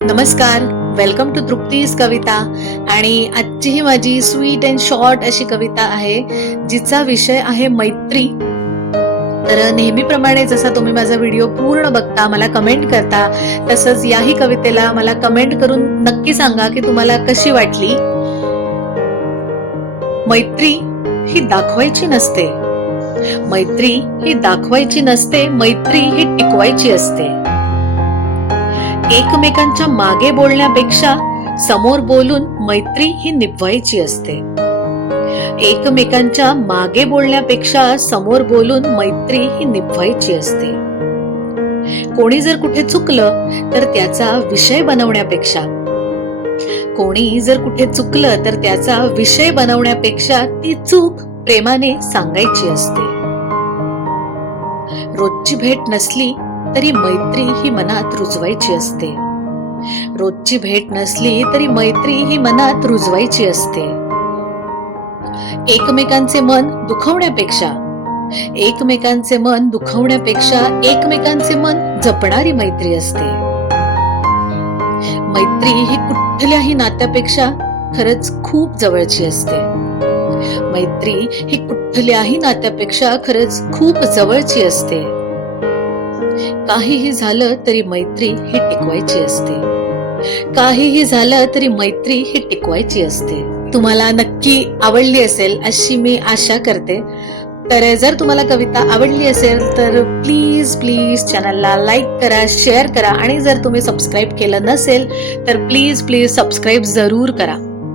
नमस्कार, welcome to Trupti's कविता. आणि आजची ही माझी स्वीट अँड शॉर्ट अशी कविता आहे, जिचा विषय आहे मैत्री. तर नेहमीप्रमाणे जसा तुम्ही माझा व्हिडिओ पूर्ण बघता, मला कमेंट करता, तसंच याही कवितेला मला कमेंट करून नक्की सांगा की तुम्हाला कशी वाटली. मैत्री ही दाखवायची नसते, मैत्री ही दाखवायची नसते, मैत्री ही टिकवायची असते. एकमेकांच्या मागे बोलण्यापेक्षा समोर बोलून मैत्री ही निभवायची असते. एकमेकांच्या मागे बोलण्यापेक्षा समोर बोलून मैत्री ही निभवायची असते. कोणी जर कुठे चुकलं तर त्याचा विषय बनवण्यापेक्षा ती चूक प्रेमाने सांगायची असते. रोजची भेट नसली तरी मैत्री ही मनात रुजवायची असते. रोजची भेट नसली तरी मैत्री ही मनात रुजवायची असते. एकमेकांचे मन दुखवण्यापेक्षा एकमेकांचे मन जपणारी मैत्री असते. मैत्री ही कुठल्याही नात्यापेक्षा खरंच खूप जवळची असते. मैत्री ही कुठल्याही नात्यापेक्षा खरंच खूप जवळची असते. काहीही झालं तरी मैत्री ही टिकवायची असते. काहीही झालं तरी मैत्री ही टिकवायची असते. तुम्हाला नक्की आवडली असेल अशी मी आशा करते. तर जर तुम्हाला कविता आवडली असेल तर प्लीज चॅनलला लाईक करा, शेअर करा, आणि जर तुम्ही सबस्क्राईब केलं नसेल तर प्लीज सबस्क्राईब जरूर करा.